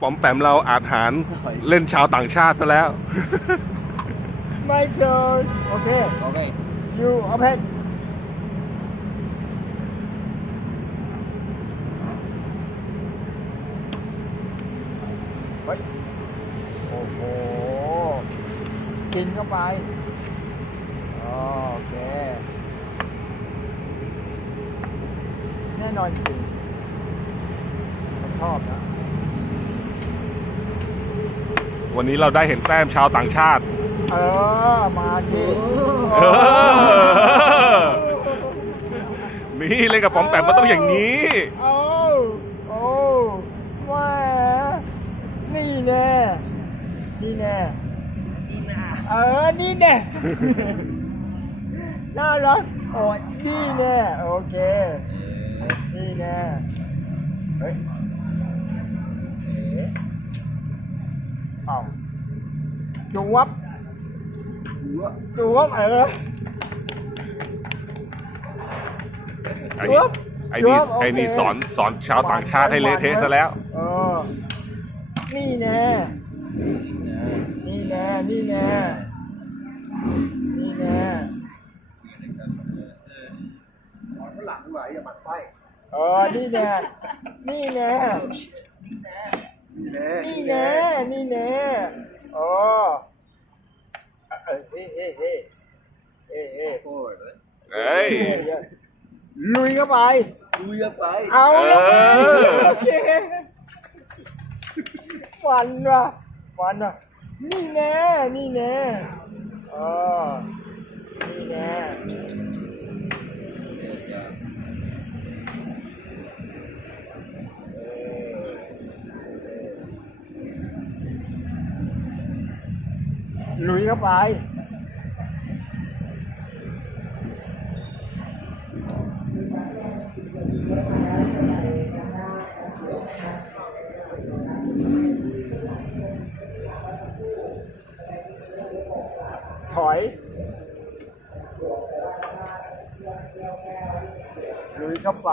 ปอมแปมเราอาจหารเล่นชาวต่างชาติซะแล้ว Michael okay Okay. you open เฮ้ยโอ้โห กินเข้าไปอ๋อโอเค แน่นอนจริงผมชอบนะ วันนี้เราได้เห็นแต้มชาวต่างชาติ เออ มาสิเออ นี่เล่นกับปอมแปมมันต้องอย่างนี้ โอ้โอ้แหม่นี่แน่นี่แน่เออ นี่แน่น่ารักโอ้ยนี่แน่โอเค นี่แน่เฮ้ยเอ๊ะ เอ้าจวบจวบเออ ไอ้นี่ไอ้นี่ครับโอเค ไอ้นี่สอนสอนชาวต่างชาติให้เละเทะซะแล้ว เออ นี่แน่ นี่แน่ นี่แน่ นี่แน่ ฝรั่งไหวอย่ามันไส้เออ นี่แน่ นี่แน่ นี่แน่ นี่แน่นี่แน่เออเอ้ยเฮ้เฮ้เฮ้เฮ้เฮ้โอ้ยเอ้ยลุยเข้าไป ดูอย่าไปเอาเอแล้วอโอเคฟันว่ะฟันว่ะนี่แน่นี่แน่เออนี่แน่ ลุยเข้าไปถอยลุยเข้าไป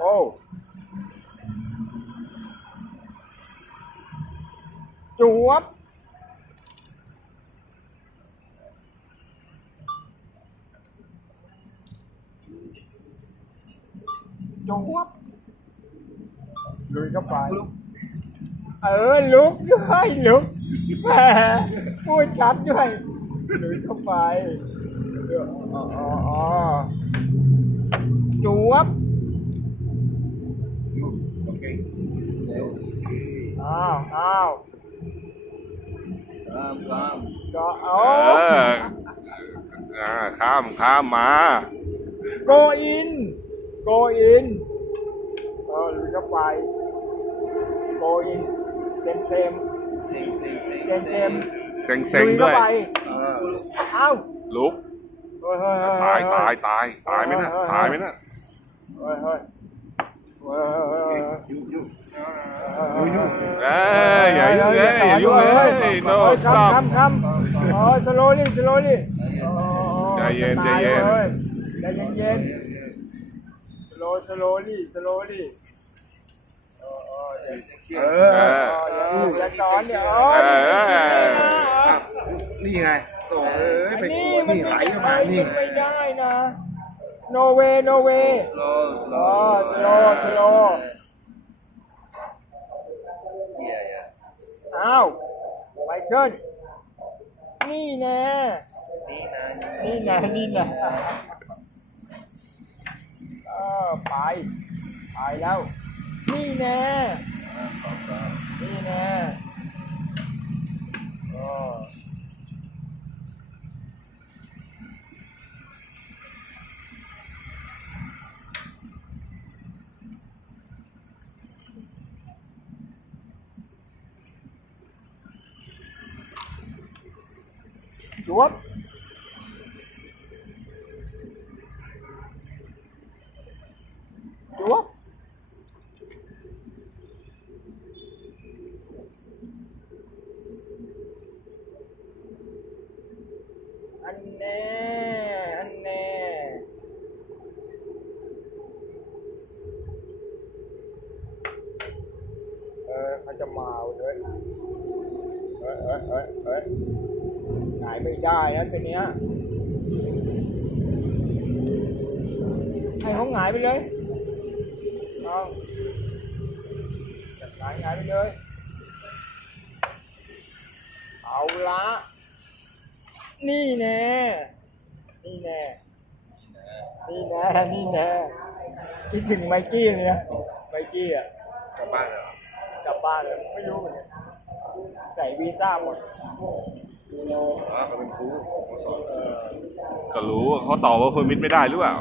โอ้จวบ จวบลุยเข้าไป เออลุกด้วยลุกแหมพูดชัดด้วยลุยเข้าไปอ๋ออ๋ออ๋อจวบโอเคโอเคอ้าวอ้าวตามตามก็เอาเอออ่าข้ามข้ามมา โกอิน โกอิน อลุยเข้าไปโกอินเซมเซมเซ็งเซ็งเซ็งเซมเซมเซ็งเซ็งลุยด้เข้าวย ไปเออเอ้าลุก เฮ้ยเฮ้ยเฮ้ตายเฮ้ตายตายตายไหมนะตายไหมนะเฮ้ยเฮ้ยเฮ้ยเฮ้ยเฮ้ยเฮ้ยยุ่งยุ่งเอ้ยอย่ายุ่งเลยอย่ายุ่งเลย no เฮ้ย stop คำคำคำอ๋อ slowly slowly ใจเย็นใจเย็น ใจเย็นเย็น slow slowly slowly เอเออออย่าอย่อนเนี่ยอ๋อเออนี่ไงโถ่เอ้ยไปนี่โคมันนี่ไหลไม่เข้ามานี่ไม่ได้นะ no way no way slow อ๋อ slow slow yeah yeah อ้าวไมเคิลนี่แน่นี่นะนี่แนะนี่แนะเออไป ไปแล้ว นี่แน่ นี่แน่เออจวบจวบ เขา จะมาเว้ยเฮ้ยเฮ้ยเฮ้ยเฮ้ยหายไม่ได้นะทีเนี้ยให้เขาหงายไปเลยเอาหงายหงายไปเลย เอาละ นี่แน่ นี่แน่ นี่แน่ นี่แน่คิดถึงไมกี้เลยนะไมกี้อะกลับบ้านเหรอ กลับบ้านเลยไม่รู้เหมือนกันใส่วีซ่าหมดอ๋อเขาเป็นครูมาสอนก็รู้ว่าเขาต่อว่าเพอร์มิทไม่ได้หรือเปล่า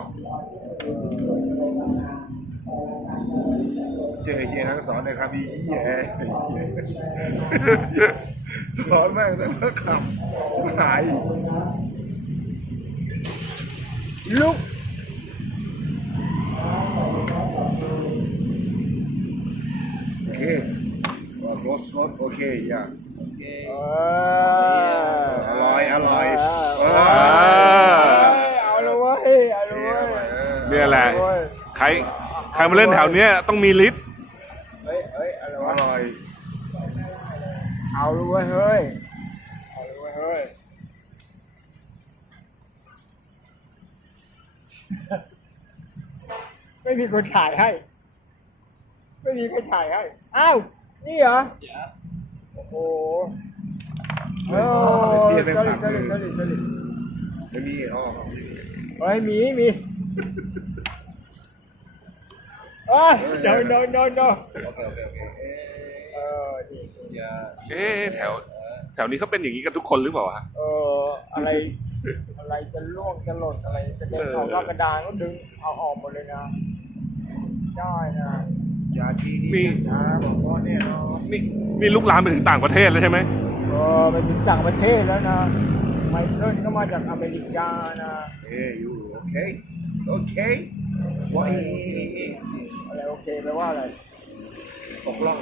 เจอไอ้เฮียนักสอนในคาบีเฮียไอ้เหี้ยสอนแม่งแต่ละคำหายลุก รถรถโอเคอย่าเออร่อยอร่อยเเออ เอาเลยเว้ยเอาเลยเฮียเว้ไปยเออเนี่ยแหละ เอาเว้ยใครใครมาเล่นแถวเนี้ยต้องมีลิฟต์เฮ้ยเฮ้ยอะไรอวะร่อยเอาเลยเว้ยเฮ้ยเอาเลยเว้ยเฮ้ยไม่มีคนถ่ายให้ ไม่มีใครถ่ายให้อ้าวนี่เหรอ โอ้โหโอ้เสียเป็นสลิผัดกสเลลิดสยลิดสลิดไม่มีอ๋อเฮ้ยหมีหมีเอ้ย no no no no โอเคโอเคโอเคเออนี่อย่าเอ๊ะแถว แถวนี้เขาเป็นอย่างนี้กันทุกคนหรือเปล่าวะเอออะไรอะไรจะล่วงจะหล่นอะไรจะเด็นออกนอกกระดานก็ดึงเอาออกหมดเลยนะได้นะอย่าทีนี้นะบอกพ่อเนี่ยเนาะนี่ นี่ลุกลามไปถึงต่างประเทศแล้วใช่ไหไหมเออไปถึงต่างประเทศแล้วนะไมเคิลก็มาจากอเมริกานะเอ้ยอยู่โอเคโอเคว่าเอ๊ะอะไรโอเคแปลว่าอะไร ตกล่อง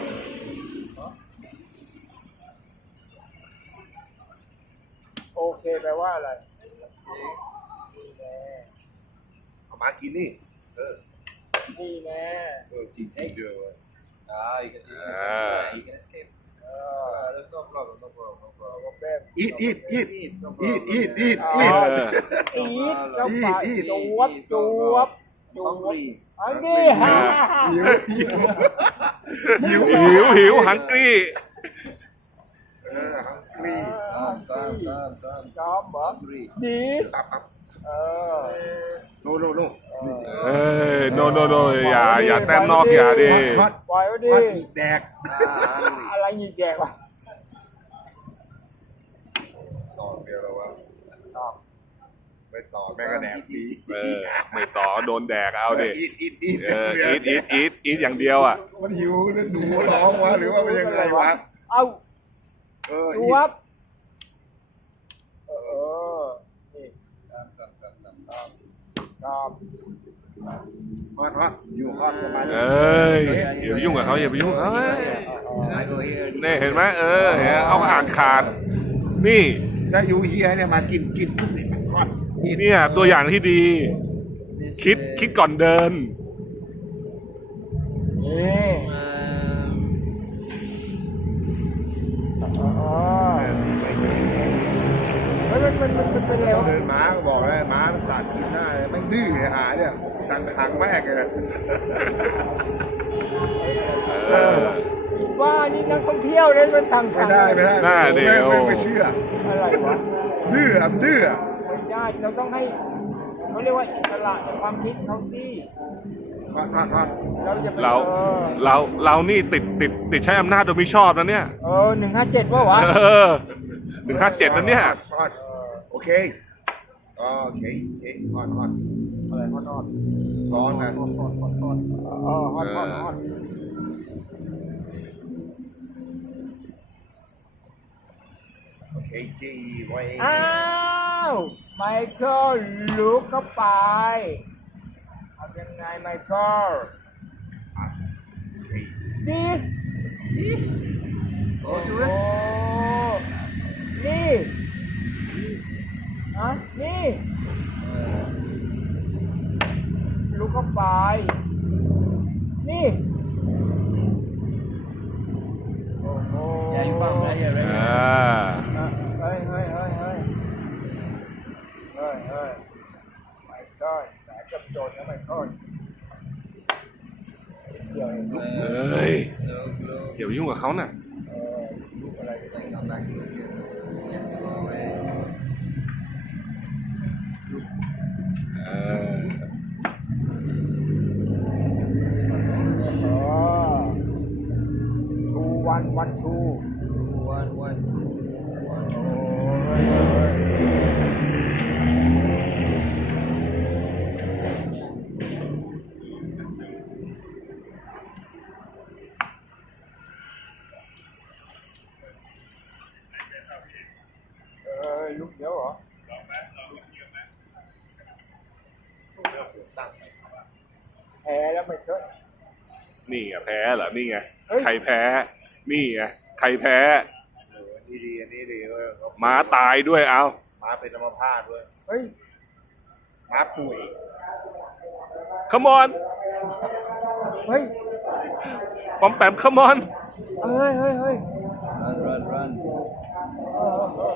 โอเคแปลว่าอะไรเอามากินนี่ เออ นี่แน่ เออจริงจริงเดียว Ah, you can see. Ah. You can escape. เออ Ah, there's no problem. No problem. No problem. โอเคอีทอีทอีท Eat. No อีท problem. อีทอีทอ๋ออีทอีทเข้าไปอีทจวบจวบจวบ Hungry. อันนี้ฮ่าฮ่าฮ่าหิวหิวหิวหิวฮังกี้เออฮังกี Come, come, come, come. จอมเหรอ Hungry. ดีสตับตับเออ โนโนโนเอ้ยโนโนโนอย่าอย่าแต้มนอกอย่าดิฮอตปล่อยไว้ฮดิอตอีกแดก Ah, hungry. อะไรหยิกแดกวะต่อเดียวแล้ววะตอบไม่ต่อแม่งก็แดกฟรีเออไม่ต่อโดนแดกเอาดิอีทอีทอีทเอออีทอีทอีทอีทอย่างเดียวอะมันหิวหรือหนูร้องวะหรือว่ามันยังไงวะเอ้าเออจอีวทบเออนี่ Come, come, come, come. ตอบ ฮอตฮอตอยู่ฮอตประมาณเอ้ยอย่าไปยุ่งกับเขาอย่าไปยุ่งกับเขาเอ้ย I go here. นี่เห็นไหมเออเห็นไหมเอาอ่านขาด นี่ถ้าอยู่เฮียเนี่ยมากินกินทุกสิ่งฮอตอีทเนี่ยตัวอย่างที่ดี This คิด way. คิดก่อนเดินนี่ Um, อ๋อเฮ้ย มันมันมันมันเป็นอะไรวะเดินม้าก็บอกแล้วม้ามันสัตว์กินได้แม่งดื้อไอ้หาเนี่ย สั่งขังแม่งเลยเออว่านี่นักท่องเที่ยวเลยมันสั่งไม่ขังได้ไม่ได้หน้าเดียว ไม่ไม่เชื่อ อะไรวะ ดื้ออะมันดื้ออะไม่ได้เราต้องให้เขาเรียกว่าอิสระในความคิดเขาสิฮอตฮอตฮอตเราจะไปเราเออเราเรานี่ติดติดติดใช้อำนาจโดยไม่ชอบนะเนี่ย เออหนึ่งห้าเจ็ดว่าวะ เออ หนึ่งห้าเจ็ดนะเนี่ย ฮอตโอเคโอเคโอเคฮอตฮอตอะไรฮอตฮอตร้อนนะ hot, hot, hot, hot. เออฮอตฮอตฮอตโอเคจีไว้อ้าวไมเคิลลุกเข้าไปทำยังไงไมเคิล โอเค this This. Go โอ้ to it. นี่นะนี่ลุกเข้าไป นี่อย่าอยู่ฝั่งนะอย่าไปเออเฮ้ยเฮ้ยเฮ้ยเฮ้ยเฮ้ยเฮ้ยไม่ได้แหกกับโจรไม่ค่อเดี๋ยวเฮ้ยเดี๋ยวยุ่งกับเขาน่ะ เออ This one. เออ two one one two One, one, two, แพ้แล้วไม่เชื่อนี่ไงแพ้เหรอนี่ไงเฮ้ยใครแพ้ นี่ไงใครแพ้เอออันนี้ดีอันนี้ดีเว้ยเขม้าตายด้วยเอาม้าเป็นอัมพาตด้วยเฮ้ยม้าป่วย come on เฮ้ยปอมแปม come on เฮ้ยเฮ้ยเฮ้ย Run, run, run. โอ้ยเฮ้ย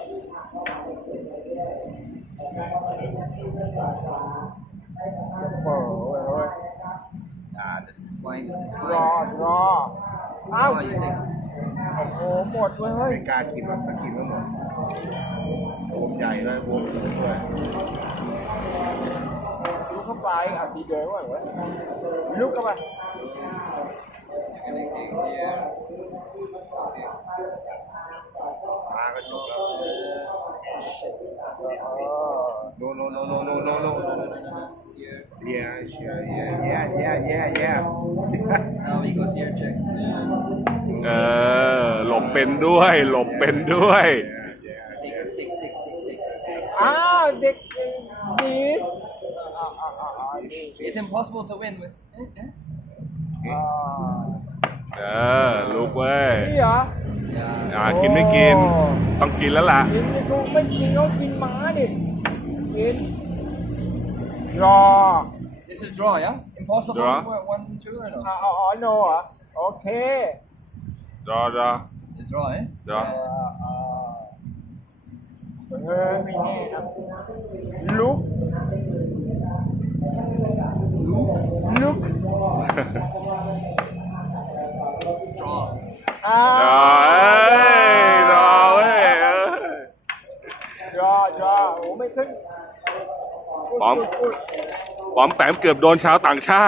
Ah, this is fine, this is รอ fine. รอ อ้าว What do you think? โอ้โห หมดเว้ยเฮ้ยไม่กล้ากินหรอกถ้ากินแล้วหมดบวมใหญ่เลยบวมสูงด้วยลุกเข้าไปเอาทีเดียวว่ะเว้ยลุกเข้าไป You're gonna take here. Okay. ม้าก็จบแล้วเออ no no no no no no no Here. yeah sure yeah yeah yeah yeah yeah Now he goes here, check. เออ หลบเป็นด้วย หลบเป็นด้วย Tick, tick, tick, tick, tick. อ้าวเด็กดีสอ่าอ่าอ่าอ่านี่ It's impossible to win with. Eh, eh? อ่าเออ ลูกเว้ย นี่เหรอ Yeah. อ่า กินไม่กิน ต้องกินแล้วล่ะ กินไม่ดูไม่กินเขากินม้าดิ กิน รอ This is draw, yeah? Impossible. Draw. One, one, two, or no? อ๋ออ๋อโนเหรอโอเครอรอ The draw, eh? รอเออเออเฮ้ยไม่แน่นะลุกลุก Draw. อ่าร อเอ้ยรอเว้ยเออ รอรอ โอ้ไม่ขึ้นพร้อมปอมแปมเกือบโดนชาวต่างชาติ